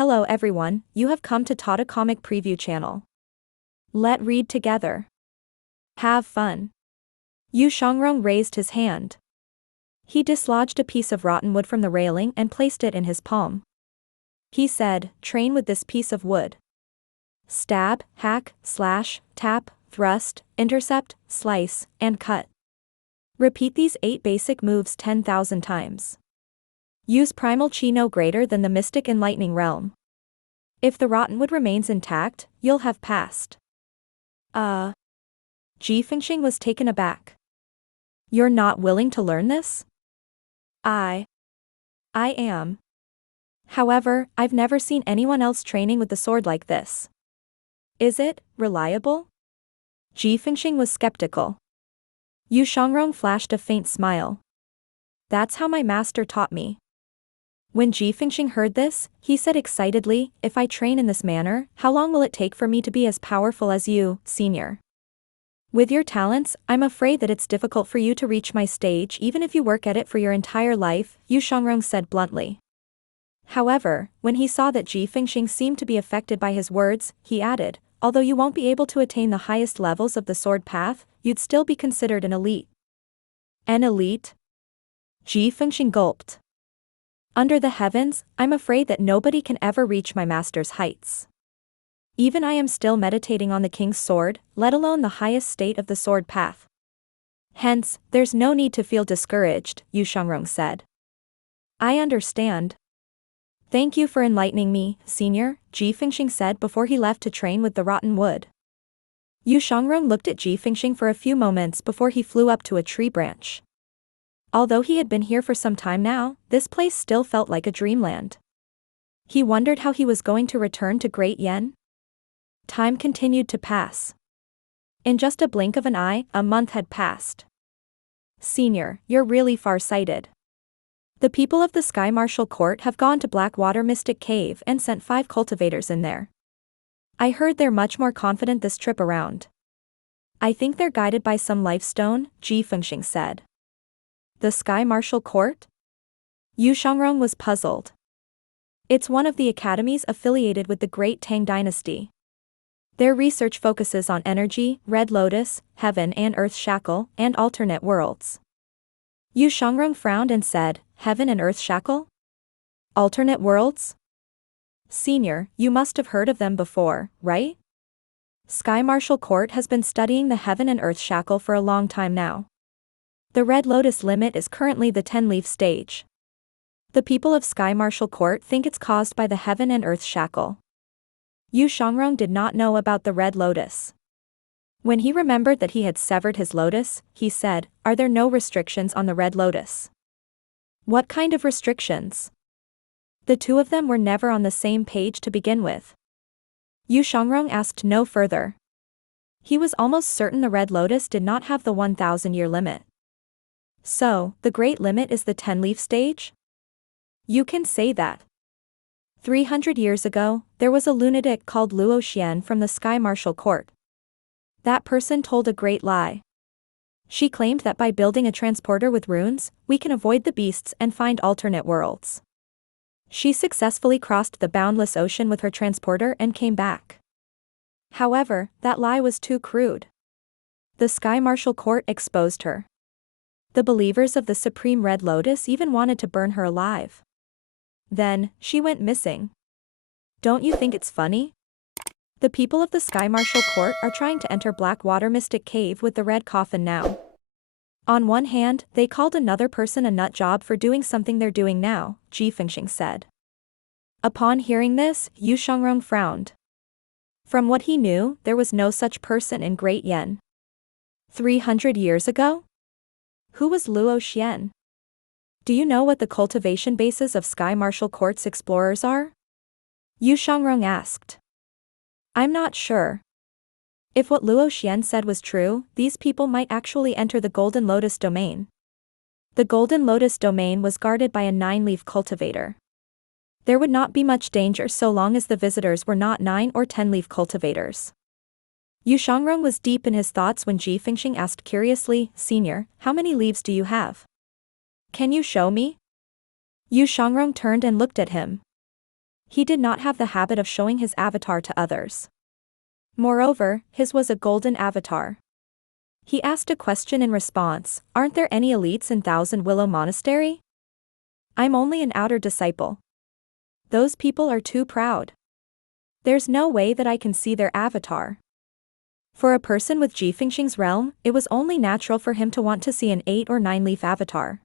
Hello everyone, you have come to Tata Comic Preview channel. Let read together. Have fun. Yu Shangrong raised his hand. He dislodged a piece of rotten wood from the railing and placed it in his palm. He said, train with this piece of wood. Stab, hack, slash, tap, thrust, intercept, slice, and cut. Repeat these 8 basic moves 10,000 times. Use primal chi no greater than the mystic and lightning realm. If the rottenwood remains intact, you'll have passed. Ji Fengxing was taken aback. You're not willing to learn this? I am. However, I've never seen anyone else training with the sword like this. Is it reliable? Ji Fengxing was skeptical. Yu Shangrong flashed a faint smile. That's how my master taught me. When Ji Fengxing heard this, he said excitedly, if I train in this manner, how long will it take for me to be as powerful as you, senior? With your talents, I'm afraid that it's difficult for you to reach my stage even if you work at it for your entire life, Yu Shangrong said bluntly. However, when he saw that Ji Fengxing seemed to be affected by his words, he added, although you won't be able to attain the highest levels of the sword path, you'd still be considered an elite. An elite? Ji Fengxing gulped. Under the heavens, I'm afraid that nobody can ever reach my master's heights. Even I am still meditating on the king's sword, let alone the highest state of the sword path. Hence, there's no need to feel discouraged, Yu Shangrong said. I understand. Thank you for enlightening me, senior, Ji Fengxing said before he left to train with the rotten wood. Yu Shangrong looked at Ji Fengxing for a few moments before he flew up to a tree branch. Although he had been here for some time now, this place still felt like a dreamland. He wondered how he was going to return to Great Yen. Time continued to pass. In just a blink of an eye, a month had passed. Senior, you're really far-sighted. The people of the Sky Martial Court have gone to Blackwater Mystic Cave and sent 5 cultivators in there. I heard they're much more confident this trip around. I think they're guided by some life stone, Ji Fengxing said. The Sky Martial Court? Yu Shangrong was puzzled. It's one of the academies affiliated with the Great Tang Dynasty. Their research focuses on energy, Red Lotus, Heaven and Earth Shackle, and alternate worlds. Yu Shangrong frowned and said, Heaven and Earth Shackle? Alternate worlds? Senior, you must have heard of them before, right? Sky Martial Court has been studying the Heaven and Earth Shackle for a long time now. The Red Lotus limit is currently the 10-leaf stage. The people of Sky Martial Court think it's caused by the Heaven and Earth Shackle. Yu Shangrong did not know about the Red Lotus. When he remembered that he had severed his lotus, he said, are there no restrictions on the Red Lotus? What kind of restrictions? The two of them were never on the same page to begin with. Yu Shangrong asked no further. He was almost certain the Red Lotus did not have the 1,000-year limit. So, the Great Limit is the 10-leaf stage? You can say that. 300 years ago, there was a lunatic called Luo Xian from the Sky Martial Court. That person told a great lie. She claimed that by building a transporter with runes, we can avoid the beasts and find alternate worlds. She successfully crossed the boundless ocean with her transporter and came back. However, that lie was too crude. The Sky Martial Court exposed her. The believers of the Supreme Red Lotus even wanted to burn her alive. Then, she went missing. Don't you think it's funny? The people of the Sky Martial Court are trying to enter Blackwater Mystic Cave with the red coffin now. On one hand, they called another person a nut job for doing something they're doing now, Ji Fengxing said. Upon hearing this, Yu Shangrong frowned. From what he knew, there was no such person in Great Yen. 300 years ago? Who was Luo Xian? Do you know what the cultivation bases of Sky Martial Court's explorers are? Yu Shangrong asked. I'm not sure. If what Luo Xian said was true, these people might actually enter the Golden Lotus domain. The Golden Lotus domain was guarded by a 9-leaf cultivator. There would not be much danger so long as the visitors were not 9 or 10-leaf cultivators. Yu Shangrong was deep in his thoughts when Ji Fengxing asked curiously, Senior, how many leaves do you have? Can you show me? Yu Shangrong turned and looked at him. He did not have the habit of showing his avatar to others. Moreover, his was a golden avatar. He asked a question in response, aren't there any elites in Thousand Willow Monastery? I'm only an outer disciple. Those people are too proud. There's no way that I can see their avatar. For a person with Jifengxing's realm, it was only natural for him to want to see an 8 or 9 leaf avatar.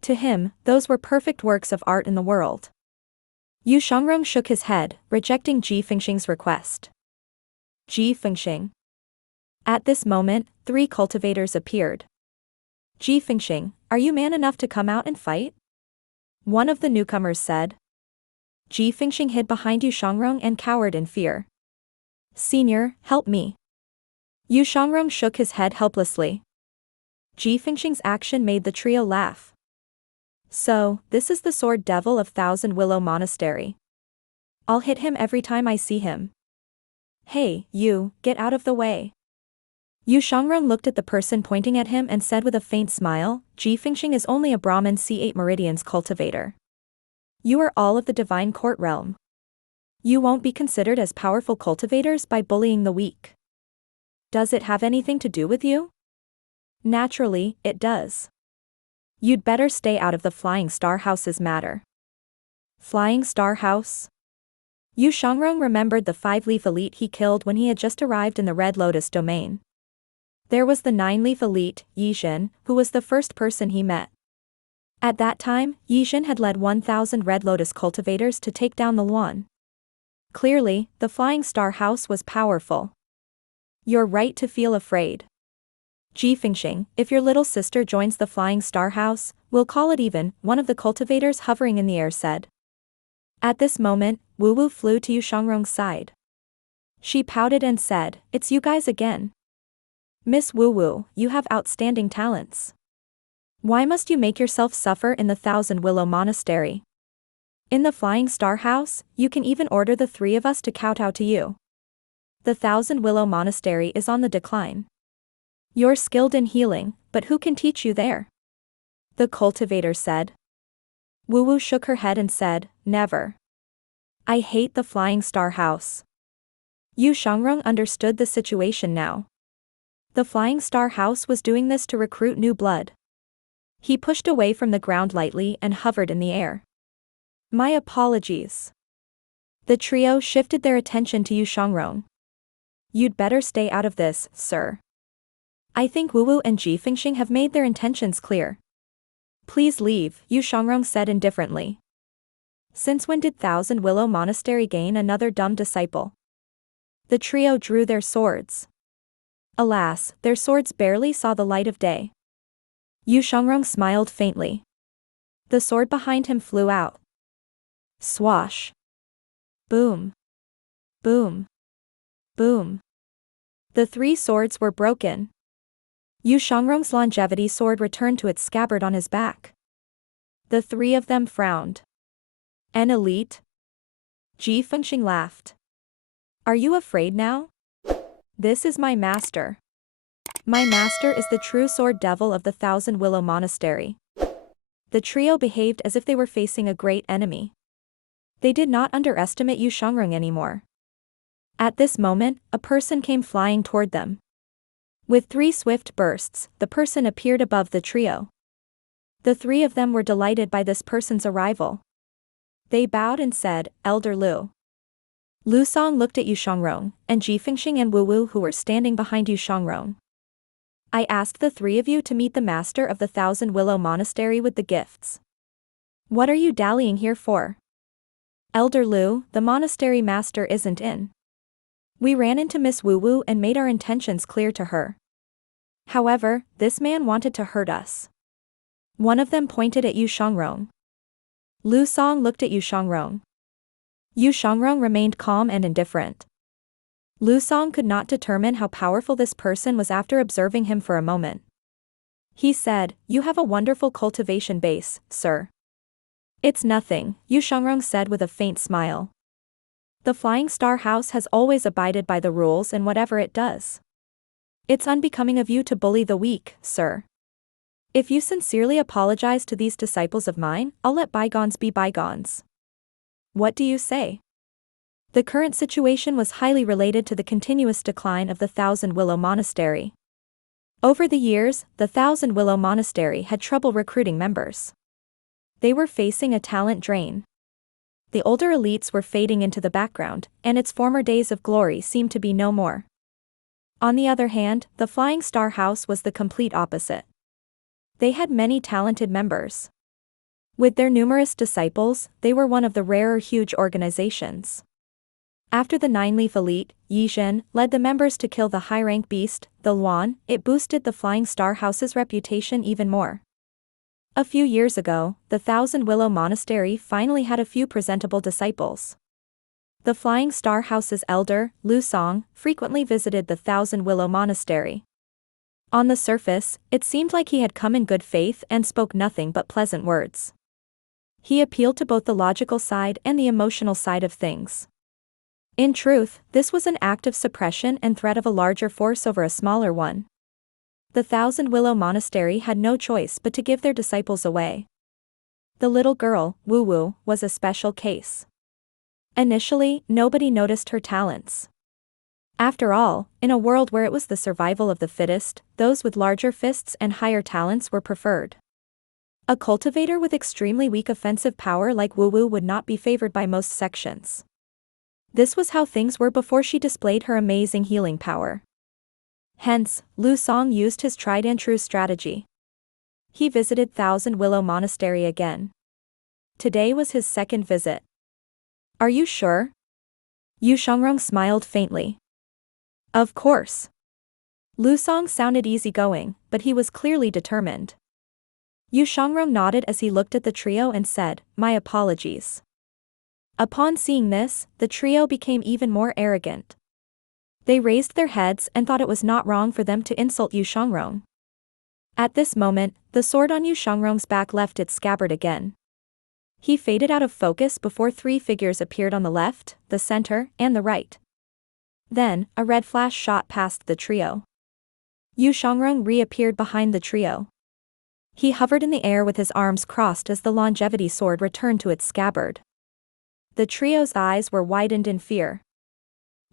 To him, those were perfect works of art in the world. Yu Shangrong shook his head, rejecting Jifengxing's request. Jifengxing. At this moment, 3 cultivators appeared. Jifengxing, are you man enough to come out and fight? One of the newcomers said. Jifengxing hid behind Yu Shangrong and cowered in fear. Senior, help me. Yu Shangrong shook his head helplessly. Jifengxing's action made the trio laugh. So, this is the sword devil of Thousand Willow Monastery. I'll hit him every time I see him. Hey, you, get out of the way. Yu Shangrong looked at the person pointing at him and said with a faint smile, Jifengxing is only a Brahmin C8 Meridian's cultivator. You are all of the divine court realm. You won't be considered as powerful cultivators by bullying the weak. Does it have anything to do with you? Naturally, it does. You'd better stay out of the Flying Star House's matter. Flying Star House? Yu Shangrong remembered the 5-leaf elite he killed when he had just arrived in the Red Lotus domain. There was the 9-leaf elite, Yizhen, who was the first person he met. At that time, Yizhen had led 1,000 Red Lotus cultivators to take down the Luan. Clearly, the Flying Star House was powerful. You're right to feel afraid. Jifengxing, if your little sister joins the Flying Star House, we'll call it even, one of the cultivators hovering in the air said. At this moment, Wu flew to Yu Shangrong's side. She pouted and said, it's you guys again. Miss Wu, you have outstanding talents. Why must you make yourself suffer in the Thousand Willow Monastery? In the Flying Star House, you can even order the 3 of us to kowtow to you. The Thousand Willow Monastery is on the decline. You're skilled in healing, but who can teach you there? The cultivator said. Wu shook her head and said, never. I hate the Flying Star House. Yu Shangrong understood the situation now. The Flying Star House was doing this to recruit new blood. He pushed away from the ground lightly and hovered in the air. My apologies. The trio shifted their attention to Yu Shangrong. You'd better stay out of this, sir. I think Wu and Jifengxing have made their intentions clear. Please leave, Yu Shangrong said indifferently. Since when did Thousand Willow Monastery gain another dumb disciple? The trio drew their swords. Alas, their swords barely saw the light of day. Yu Shangrong smiled faintly. The sword behind him flew out. Swash. Boom. Boom. Boom. The 3 swords were broken. Yu Shangrong's longevity sword returned to its scabbard on his back. The 3 of them frowned. An elite? Jifengxing laughed. Are you afraid now? This is my master. My master is the true sword devil of the Thousand Willow Monastery. The trio behaved as if they were facing a great enemy. They did not underestimate Yu Shangrong anymore. At this moment, a person came flying toward them. With 3 swift bursts, the person appeared above the trio. The 3 of them were delighted by this person's arrival. They bowed and said, Elder Lu. Lu Song looked at Yu Shangrong, and Jifengxing and Wu who were standing behind Yu Shangrong. I asked the 3 of you to meet the master of the Thousand Willow Monastery with the gifts. What are you dallying here for? Elder Lu, the monastery master isn't in. We ran into Miss Wu and made our intentions clear to her. However, this man wanted to hurt us. One of them pointed at Yu Shangrong. Lu Song looked at Yu Shangrong. Yu Shangrong remained calm and indifferent. Lu Song could not determine how powerful this person was after observing him for a moment. He said, you have a wonderful cultivation base, sir. It's nothing, Yu Shangrong said with a faint smile. The Flying Star House has always abided by the rules in whatever it does. It's unbecoming of you to bully the weak, sir. If you sincerely apologize to these disciples of mine, I'll let bygones be bygones. What do you say? The current situation was highly related to the continuous decline of the Thousand Willow Monastery. Over the years, the Thousand Willow Monastery had trouble recruiting members. They were facing a talent drain. The older elites were fading into the background, and its former days of glory seemed to be no more. On the other hand, the Flying Star House was the complete opposite. They had many talented members. With their numerous disciples, they were one of the rarer huge organizations. After the Nine-Leaf Elite, Yi Zhen, led the members to kill the high-rank beast, the Luan, it boosted the Flying Star House's reputation even more. A few years ago, the Thousand Willow Monastery finally had a few presentable disciples. The Flying Star House's elder, Lu Song, frequently visited the Thousand Willow Monastery. On the surface, it seemed like he had come in good faith and spoke nothing but pleasant words. He appealed to both the logical side and the emotional side of things. In truth, this was an act of suppression and threat of a larger force over a smaller one. The Thousand Willow Monastery had no choice but to give their disciples away. The little girl, Wu, was a special case. Initially, nobody noticed her talents. After all, in a world where it was the survival of the fittest, those with larger fists and higher talents were preferred. A cultivator with extremely weak offensive power like Wu would not be favored by most sections. This was how things were before she displayed her amazing healing power. Hence, Lu Song used his tried and true strategy. He visited Thousand Willow Monastery again. Today was his second visit. Are you sure? Yu Shangrong smiled faintly. Of course. Lu Song sounded easygoing, but he was clearly determined. Yu Shangrong nodded as he looked at the trio and said, "My apologies." Upon seeing this, the trio became even more arrogant. They raised their heads and thought it was not wrong for them to insult Yu Shangrong. At this moment, the sword on Yu Shangrong's back left its scabbard again. He faded out of focus before three figures appeared on the left, the center, and the right. Then, a red flash shot past the trio. Yu Shangrong reappeared behind the trio. He hovered in the air with his arms crossed as the longevity sword returned to its scabbard. The trio's eyes were widened in fear.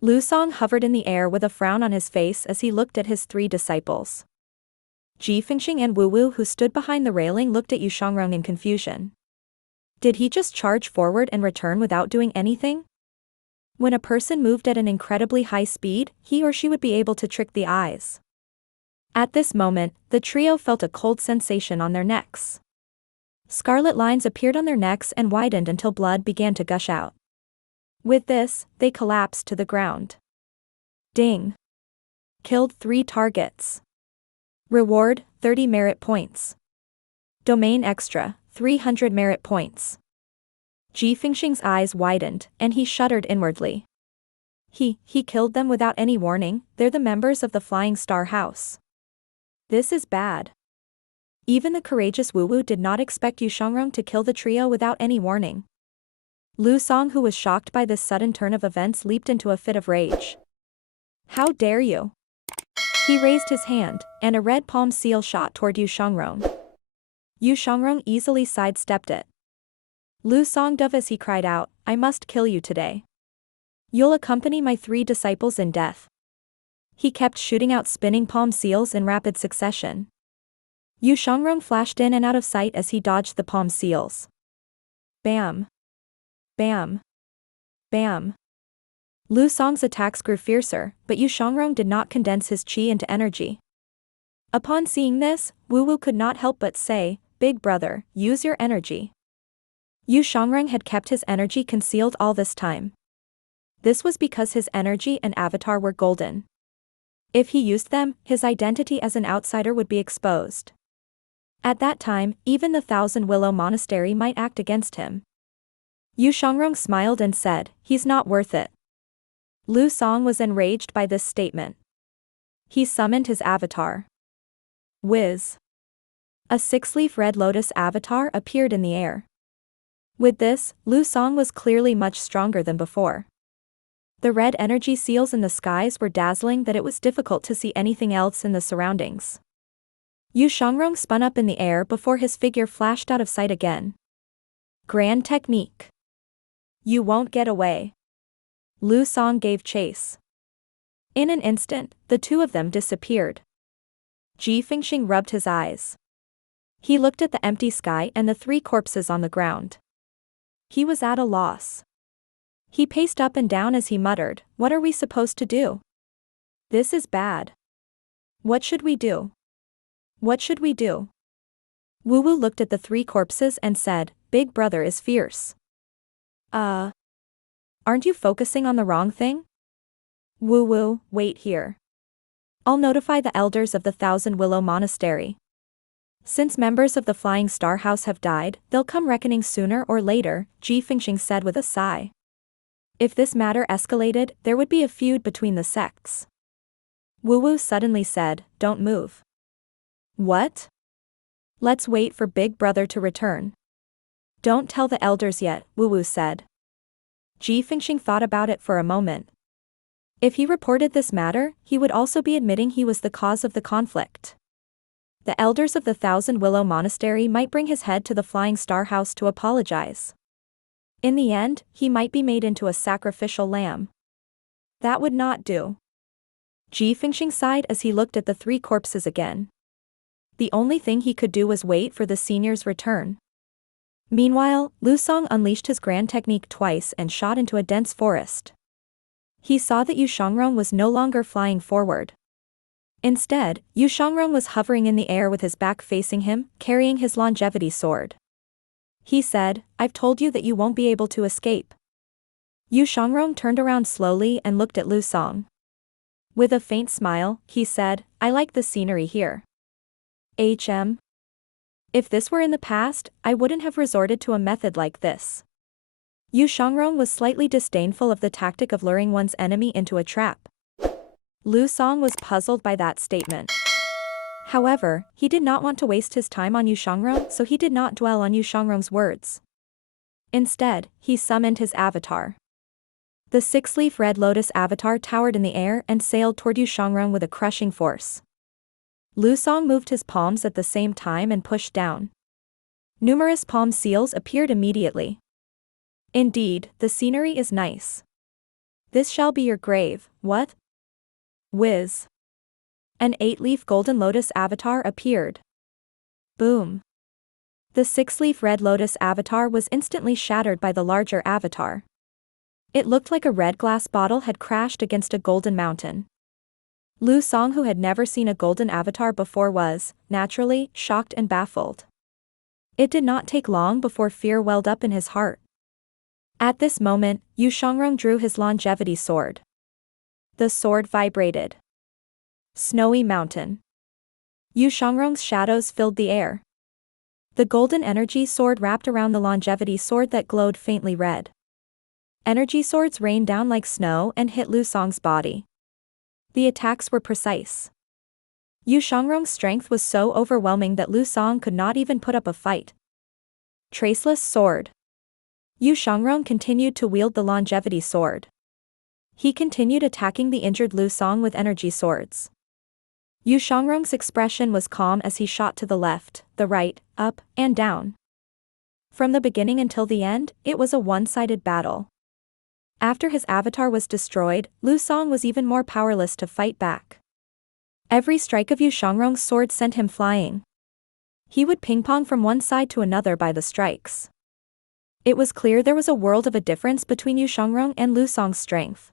Lu Song hovered in the air with a frown on his face as he looked at his three disciples. Ji Fengxing and Wu, who stood behind the railing, looked at Yu Shangrong in confusion. Did he just charge forward and return without doing anything? When a person moved at an incredibly high speed, he or she would be able to trick the eyes. At this moment, the trio felt a cold sensation on their necks. Scarlet lines appeared on their necks and widened until blood began to gush out. With this, they collapsed to the ground. Ding. Killed 3 targets. Reward, 30 merit points. Domain extra, 300 merit points. Ji Fengxing's eyes widened, and he shuddered inwardly. He killed them without any warning. They're the members of the Flying Star House. This is bad. Even the courageous Wu did not expect Yu Shangrong to kill the trio without any warning. Lu Song, who was shocked by this sudden turn of events, leaped into a fit of rage. How dare you? He raised his hand, and a red palm seal shot toward Yu Shangrong. Yu Shangrong easily sidestepped it. Lu Song dove as he cried out, "I must kill you today. You'll accompany my 3 disciples in death." He kept shooting out spinning palm seals in rapid succession. Yu Shangrong flashed in and out of sight as he dodged the palm seals. Bam. Bam. Bam. Lu Song's attacks grew fiercer, but Yu Shangrong did not condense his chi into energy. Upon seeing this, Wu could not help but say, "Big brother, use your energy." Yu Shangrong had kept his energy concealed all this time. This was because his energy and avatar were golden. If he used them, his identity as an outsider would be exposed. At that time, even the Thousand Willow Monastery might act against him. Yu Shangrong smiled and said, "He's not worth it." Lu Song was enraged by this statement. He summoned his avatar. Whiz. A 6-leaf red lotus avatar appeared in the air. With this, Lu Song was clearly much stronger than before. The red energy seals in the skies were dazzling that it was difficult to see anything else in the surroundings. Yu Shangrong spun up in the air before his figure flashed out of sight again. Grand technique. You won't get away. Lu Song gave chase. In an instant, the two of them disappeared. Ji Fengxing rubbed his eyes. He looked at the empty sky and the three corpses on the ground. He was at a loss. He paced up and down as he muttered, "What are we supposed to do? This is bad. What should we do? What should we do?" Wu Wu looked at the three corpses and said, "Big brother is fierce." Aren't you focusing on the wrong thing? Wu Wu, wait here. I'll notify the elders of the Thousand Willow Monastery. Since members of the Flying Star House have died, they'll come reckoning sooner or later, Ji Fengxing said with a sigh. If this matter escalated, there would be a feud between the sects. Wu Wu suddenly said, "Don't move." What? Let's wait for Big Brother to return. Don't tell the elders yet, Wu Wu said. Ji Fengxing thought about it for a moment. If he reported this matter, he would also be admitting he was the cause of the conflict. The elders of the Thousand Willow Monastery might bring his head to the Flying Star House to apologize. In the end, he might be made into a sacrificial lamb. That would not do. Ji Fengxing sighed as he looked at the three corpses again. The only thing he could do was wait for the senior's return. Meanwhile, Lu Song unleashed his grand technique twice and shot into a dense forest. He saw that Yu Shangrong was no longer flying forward. Instead, Yu Shangrong was hovering in the air with his back facing him, carrying his longevity sword. He said, "I've told you that you won't be able to escape." Yu Shangrong turned around slowly and looked at Lu Song. With a faint smile, he said, "I like the scenery here. If this were in the past, I wouldn't have resorted to a method like this." Yu Shangrong was slightly disdainful of the tactic of luring one's enemy into a trap. Lu Song was puzzled by that statement. However, he did not want to waste his time on Yu Shangrong, so he did not dwell on Yu Shangrong's words. Instead, he summoned his avatar. The six-leaf red lotus avatar towered in the air and sailed toward Yu Shangrong with a crushing force. Lu Song moved his palms at the same time and pushed down. Numerous palm seals appeared immediately. Indeed, the scenery is nice. This shall be your grave, what? Whiz. An 8-leaf golden lotus avatar appeared. Boom. The 6-leaf red lotus avatar was instantly shattered by the larger avatar. It looked like a red glass bottle had crashed against a golden mountain. Lu Song, who had never seen a golden avatar before, was, naturally, shocked and baffled. It did not take long before fear welled up in his heart. At this moment, Yu Shangrong drew his longevity sword. The sword vibrated. Snowy mountain. Yu Shangrong's shadows filled the air. The golden energy sword wrapped around the longevity sword that glowed faintly red. Energy swords rained down like snow and hit Lu Song's body. The attacks were precise. Yu Shangrong's strength was so overwhelming that Lu Song could not even put up a fight. Traceless sword. Yu Shangrong continued to wield the longevity sword. He continued attacking the injured Lu Song with energy swords. Yu Shangrong's expression was calm as he shot to the left, the right, up, and down. From the beginning until the end, it was a one-sided battle. After his avatar was destroyed, Lu Song was even more powerless to fight back. Every strike of Yu Shangrong's sword sent him flying. He would ping-pong from one side to another by the strikes. It was clear there was a world of a difference between Yu Shangrong and Lu Song's strength.